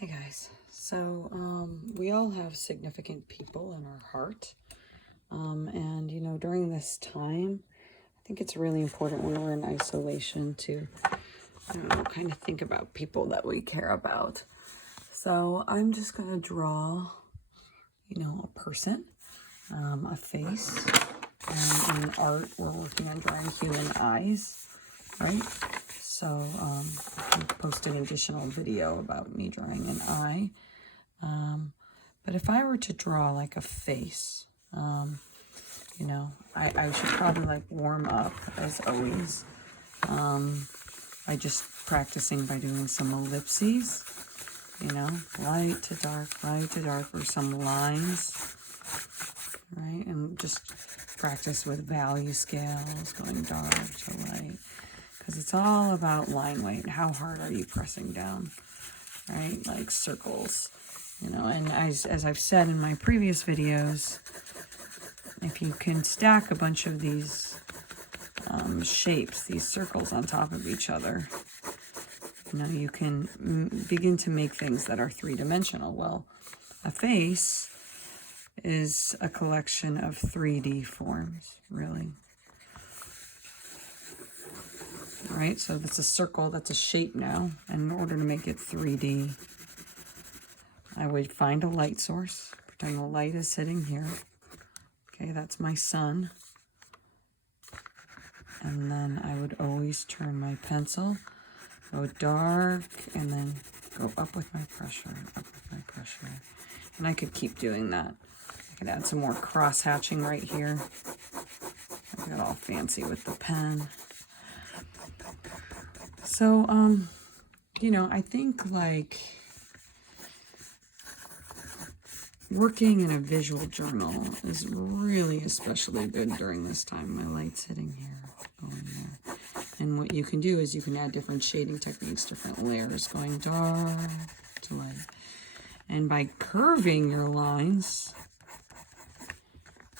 Hey guys, so we all have significant people in our heart, and during this time I think it's really important when we're in isolation to kind of think about people that we care about. So I'm just gonna draw a person, a face, and in art we're working on drawing human eyes, right? So I posted an additional video about me drawing an eye. But if I were to draw like a face, I should probably warm up as always by just practicing by doing some ellipses, light to dark, or some lines, right? And just practice with value scales, going dark to light. Because it's all about line weight. How hard are you pressing down, right? Like circles, and as I've said in my previous videos, if you can stack a bunch of these shapes, these circles on top of each other, you can begin to make things that are three-dimensional. Well, a face is a collection of 3D forms, really. Right, so that's a circle, that's a shape now, and in order to make it 3D, I would find a light source, pretend the light is sitting here. Okay, that's my sun. And then I would always turn my pencil, go dark, and then go up with my pressure, And I could keep doing that. I could add some more cross-hatching right here. I got all fancy with the pen. So, I think working in a visual journal is really especially good during this time. My light's hitting here, going there. And what you can do is you can add different shading techniques, different layers, going dark to light. And by curving your lines,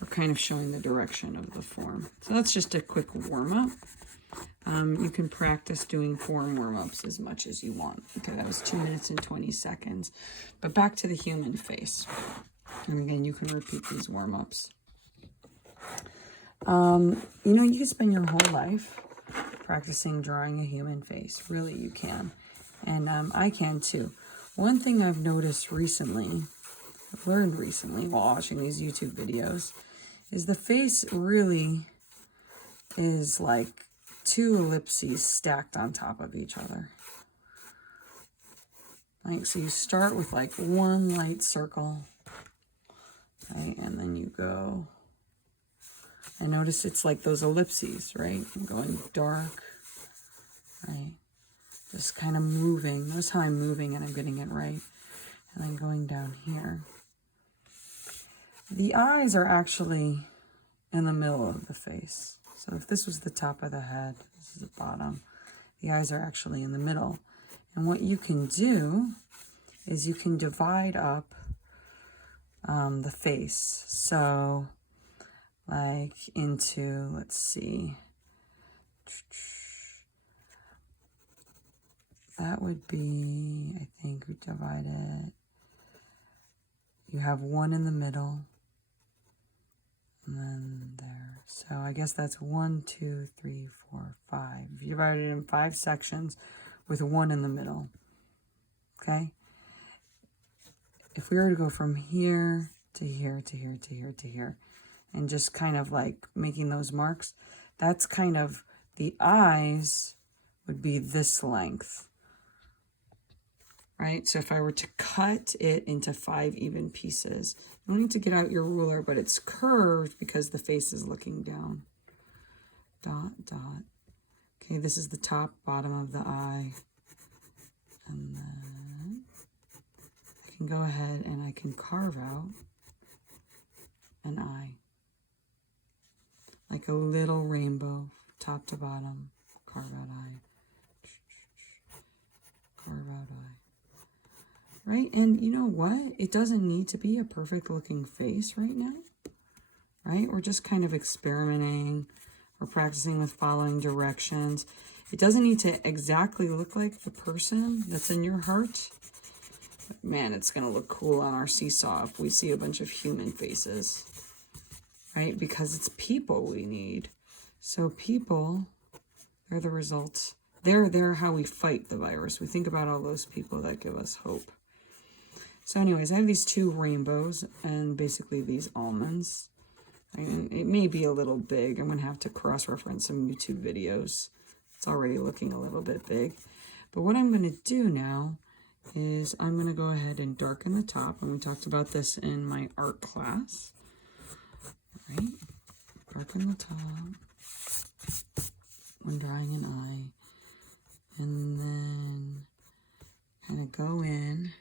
we're kind of showing the direction of the form. So that's just a quick warm-up. You can practice doing form warm-ups as much as you want. Okay, that was 2 minutes and 20 seconds. But back to the human face. And again, you can repeat these warm-ups. You can spend your whole life practicing drawing a human face. Really, you can. And I can too. One thing I've noticed recently, I've learned recently while watching these YouTube videos, is the face really is like 2 ellipses stacked on top of each other. So you start with one light circle, right? And then you go, and notice it's like those ellipses, right? I'm going dark, right? Just kind of moving. Notice how I'm moving and I'm getting it right. And then going down here. The eyes are actually in the middle of the face. So if this was the top of the head, this is the bottom, the eyes are actually in the middle. And what you can do is you can divide up the face. So into, let's see, that would be, I think we divide it, you have 1 in the middle, and then there. So I guess that's 1, 2, 3, 4, 5. If you divide it in 5 sections with 1 in the middle, okay? If we were to go from here to here to here to here to here, and just kind of making those marks, that's kind of, the eyes would be this length, right? So if I were to cut it into 5 even pieces, you don't need to get out your ruler, but it's curved because the face is looking down. Dot, dot. Okay, this is the top, bottom of the eye. And then I can go ahead and I can carve out an eye. Like a little rainbow, top to bottom, carve out eye. Carve out eye. Right? And you know what? It doesn't need to be a perfect looking face right now. Right? We're just kind of experimenting. We're practicing with following directions. It doesn't need to exactly look like the person that's in your heart. Man, it's going to look cool on our seesaw if we see a bunch of human faces, right? Because it's people we need. So people, they're the results. They're how we fight the virus. We think about all those people that give us hope. So anyways, I have these 2 rainbows and basically these almonds. And it may be a little big. I'm going to have to cross-reference some YouTube videos. It's already looking a little bit big. But what I'm going to do now is I'm going to go ahead and darken the top. And we talked about this in my art class. All right, darken the top when drawing an eye. And then kind of go in.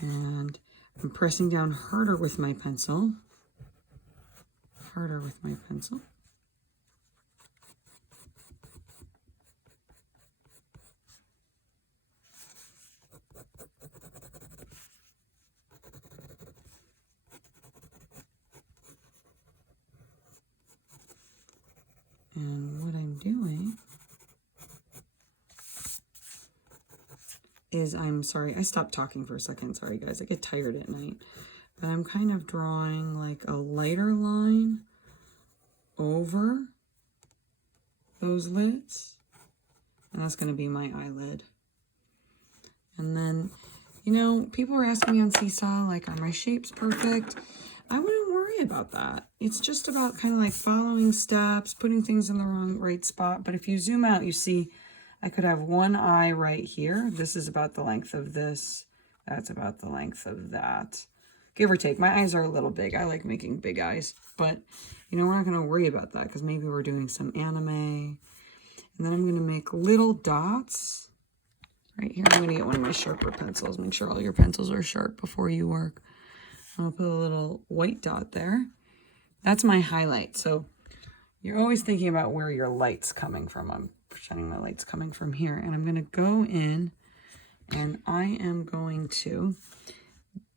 And I'm pressing down harder with my pencil. Harder with my pencil. And what I'm doing is, I'm sorry, I stopped talking for a second. Sorry, guys, I get tired at night. But I'm kind of drawing like a lighter line over those lids. And that's going to be my eyelid. And then, you know, people were asking me on Seesaw, like, are my shapes perfect? I wouldn't worry about that. It's just about kind of like following steps, putting things in the right spot. But if you zoom out, you see I could have one eye right here. This is about the length of this. That's about the length of that. Give or take. My eyes are a little big. I like making big eyes. But, you know, we're not going to worry about that because maybe we're doing some anime. And then I'm going to make little dots right here. I'm going to get one of my sharper pencils. Make sure all your pencils are sharp before you work. I'll put a little white dot there. That's my highlight. So you're always thinking about where your light's coming from. I'm pretending my light's coming from here. And I'm going to go in and I am going to,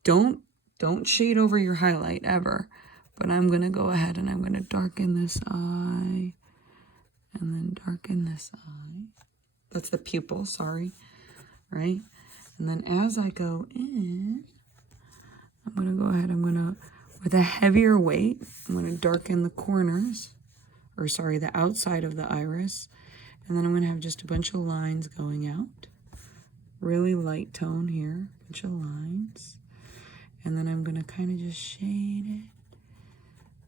don't shade over your highlight ever. But I'm going to go ahead and I'm going to darken this eye. And then darken this eye. That's the pupil, sorry. Right? And then as I go in, I'm going to go ahead, I'm going to, with a heavier weight, I'm going to darken the corners, or sorry, the outside of the iris. And then I'm going to have just a bunch of lines going out. Really light tone here, a bunch of lines. And then I'm going to kind of just shade it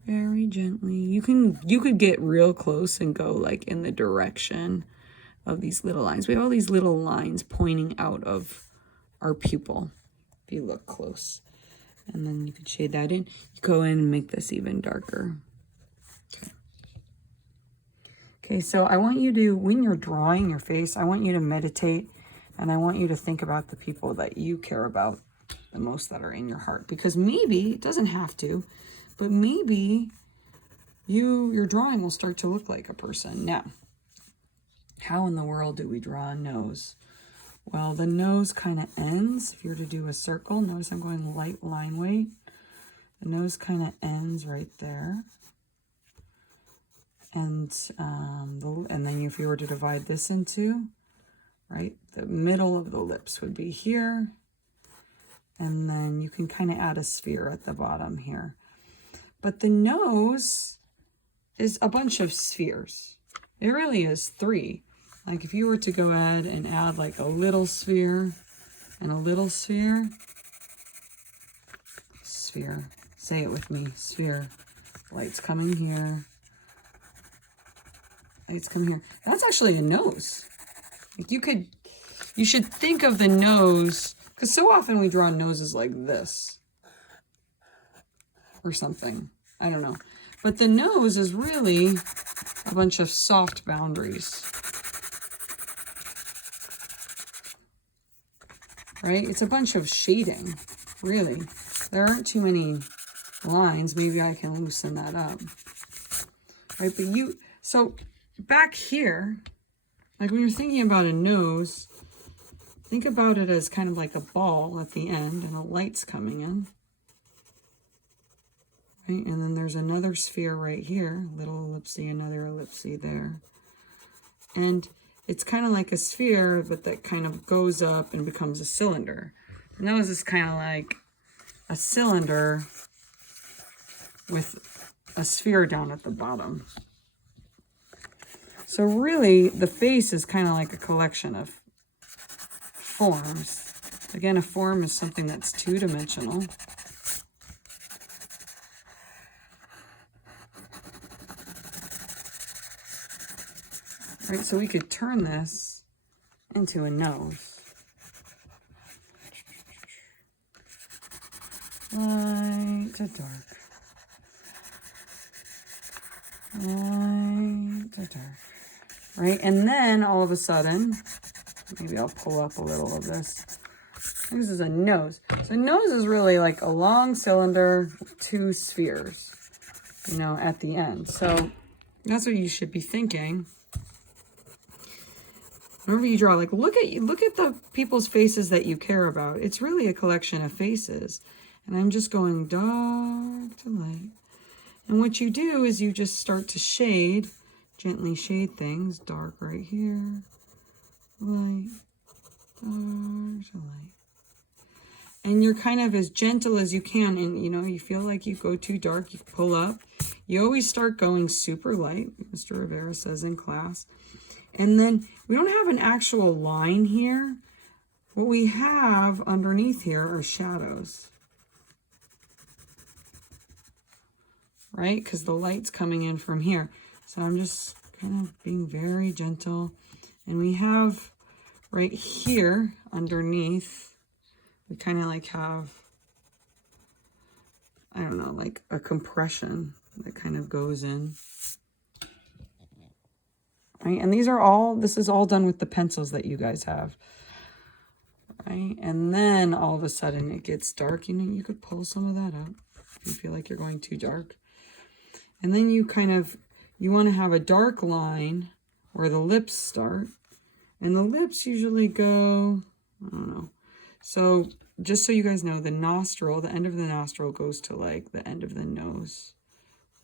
very gently. You could get real close and go like in the direction of these little lines. We have all these little lines pointing out of our pupil, if you look close. And then you can shade that in. You go in and make this even darker. Okay, so I want you to, when you're drawing your face, I want you to meditate and I want you to think about the people that you care about the most that are in your heart. Because maybe, it doesn't have to, but maybe your drawing will start to look like a person. Now, how in the world do we draw a nose? Well, the nose kind of ends. If you were to do a circle, notice I'm going light line weight. The nose kind of ends right there. And then if you were to divide this into, right, the middle of the lips would be here. And then you can kind of add a sphere at the bottom here. But the nose is a bunch of spheres. It really is 3. Like if you were to go ahead and add like a little sphere and a little sphere. Sphere. Say it with me. Sphere. Light's coming here. Light's coming here. That's actually a nose. Like you should think of the nose, because so often we draw noses like this. Or something. I don't know. But the nose is really a bunch of soft boundaries. Right? It's a bunch of shading, really. There aren't too many lines. Maybe I can loosen that up. Right? But so back here, like when you're thinking about a nose, think about it as kind of like a ball at the end and a light's coming in. Right? And then there's another sphere right here, little ellipse, another ellipse there. And it's kind of like a sphere, but that kind of goes up and becomes a cylinder. Nose is kind of like a cylinder with a sphere down at the bottom. So really, the face is kind of like a collection of forms. Again, a form is something that's two-dimensional. Right, so we could turn this into a nose. Light to dark. Light to dark. Right, and then all of a sudden, maybe I'll pull up a little of this. This is a nose. So a nose is really like a long cylinder with two spheres, you know, at the end. So that's what you should be thinking. Whenever you draw, like look at the people's faces that you care about. It's really a collection of faces. And I'm just going dark to light. And what you do is you just start to shade, gently shade things. Dark right here, light, dark to light. And you're kind of as gentle as you can. And, you know, you feel like you go too dark, you pull up. You always start going super light, Mr. Rivera says in class. And then we don't have an actual line here. What we have underneath here are shadows. Right? Because the light's coming in from here. So I'm just kind of being very gentle. And we have right here underneath, we kind of like have, I don't know, like a compression that kind of goes in. Right? And these are all, this is all done with the pencils that you guys have. Right? And then all of a sudden it gets dark. You know, you could pull some of that up if you feel like you're going too dark. And then you kind of, you want to have a dark line where the lips start. And the lips usually go, I don't know. So just so you guys know, the nostril, the end of the nostril goes to like the end of the nose.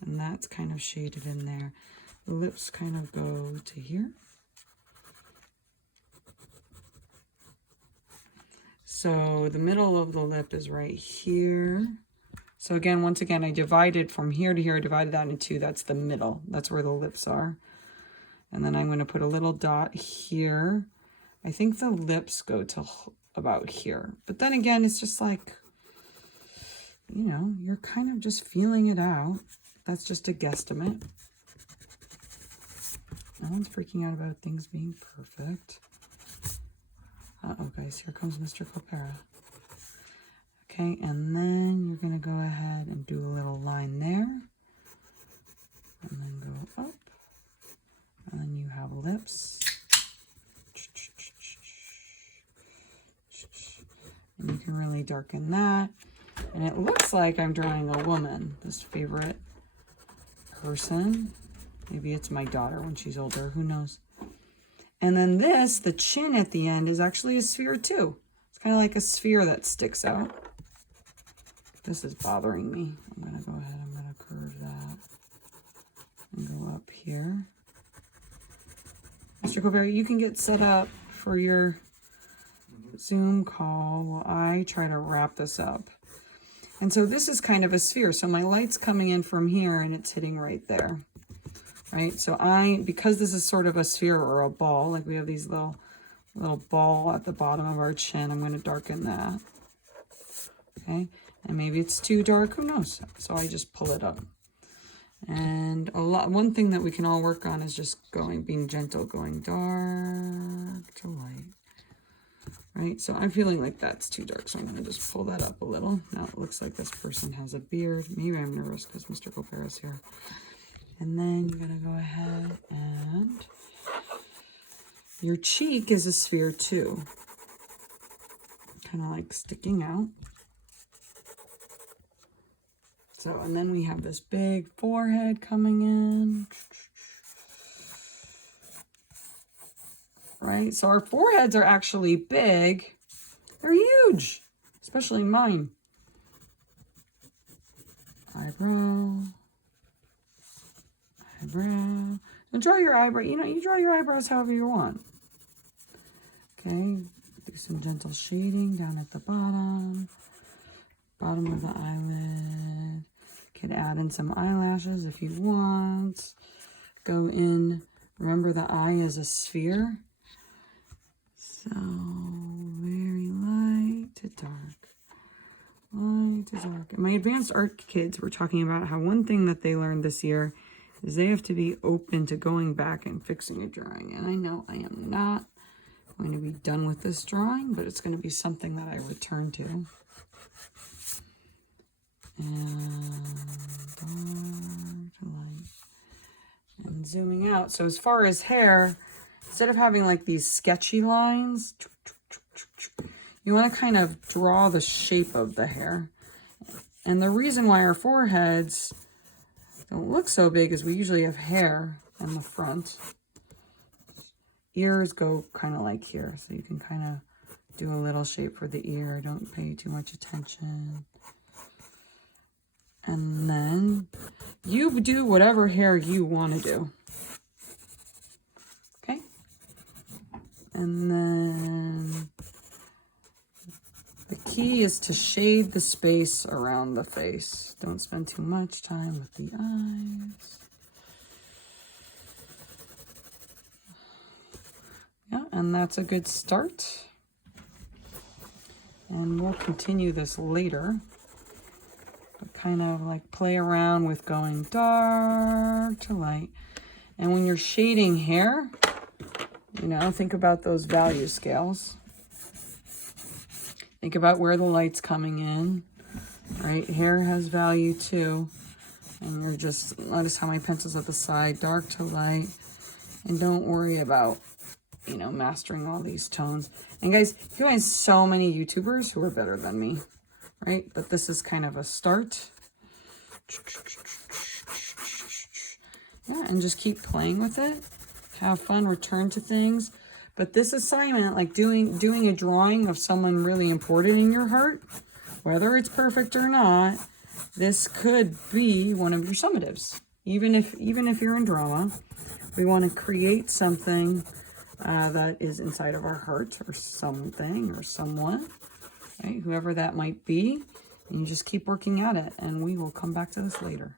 And that's kind of shaded in there. The lips kind of go to here. So the middle of the lip is right here. So again, once again, I divided from here to here, I divided that into two. That's the middle. That's where the lips are. And then I'm going to put a little dot here. I think the lips go to about here. But then again, it's just like, you know, you're kind of just feeling it out. That's just a guesstimate. No one's freaking out about things being perfect. Uh-oh, guys, here comes Mr. Copera. Okay, and then you're going to go ahead and do a little line there. And then go up. And then you have lips. And you can really darken that. And it looks like I'm drawing a woman, this favorite person. Maybe it's my daughter when she's older, who knows. And then this, the chin at the end, is actually a sphere too. It's kind of like a sphere that sticks out. This is bothering me. I'm going to go ahead, I'm going to curve that and go up here. Mr. Colbert, you can get set up for your Zoom call while I try to wrap this up. And so this is kind of a sphere. So my light's coming in from here and it's hitting right there. Right? So because this is sort of a sphere or a ball, like we have these little ball at the bottom of our chin, I'm going to darken that. Okay? And maybe it's too dark, who knows? So I just pull it up. And one thing that we can all work on is just being gentle, going dark to light. Right? So I'm feeling like that's too dark, so I'm going to just pull that up a little. Now it looks like this person has a beard. Maybe I'm nervous because Mr. Copera is here. And then you're going to go ahead and your cheek is a sphere too. Kind of like sticking out. So, and then we have this big forehead coming in. Right? So our foreheads are actually big. They're huge, especially mine. Eyebrow. Eyebrow. And draw your eyebrow. You know, you draw your eyebrows however you want. Okay? Do some gentle shading down at the bottom of the eyelid. Could add in some eyelashes if you want. Go in, remember the eye is a sphere. So very light to dark. Light to dark. And my advanced art kids were talking about how one thing that they learned this year is they have to be open to going back and fixing a drawing. And I know I am not going to be done with this drawing, but it's going to be something that I return to. And dark to light. And zooming out. So as far as hair, instead of having like these sketchy lines, you want to kind of draw the shape of the hair. And the reason why our foreheads don't look so big is we usually have hair in the front. Ears go kind of like here, so you can kind of do a little shape for the ear. Don't pay too much attention. And then you do whatever hair you want to do. Okay? And then the key is to shade the space around the face. Don't spend too much time with the eyes. Yeah, and that's a good start. And we'll continue this later. But kind of like play around with going dark to light. And when you're shading hair, you know, think about those value scales. Think about where the light's coming in, right? Hair has value too. And you're just, notice how my pencil's at the side, dark to light. And don't worry about, you know, mastering all these tones. And guys, you find so many YouTubers who are better than me, right? But this is kind of a start. Yeah, and just keep playing with it. Have fun, return to things. But this assignment, like doing a drawing of someone really important in your heart, whether it's perfect or not, this could be one of your summatives. Even if you're in drama, we want to create something that is inside of our heart, or something, or someone, right? Whoever that might be, and you just keep working at it, and we will come back to this later.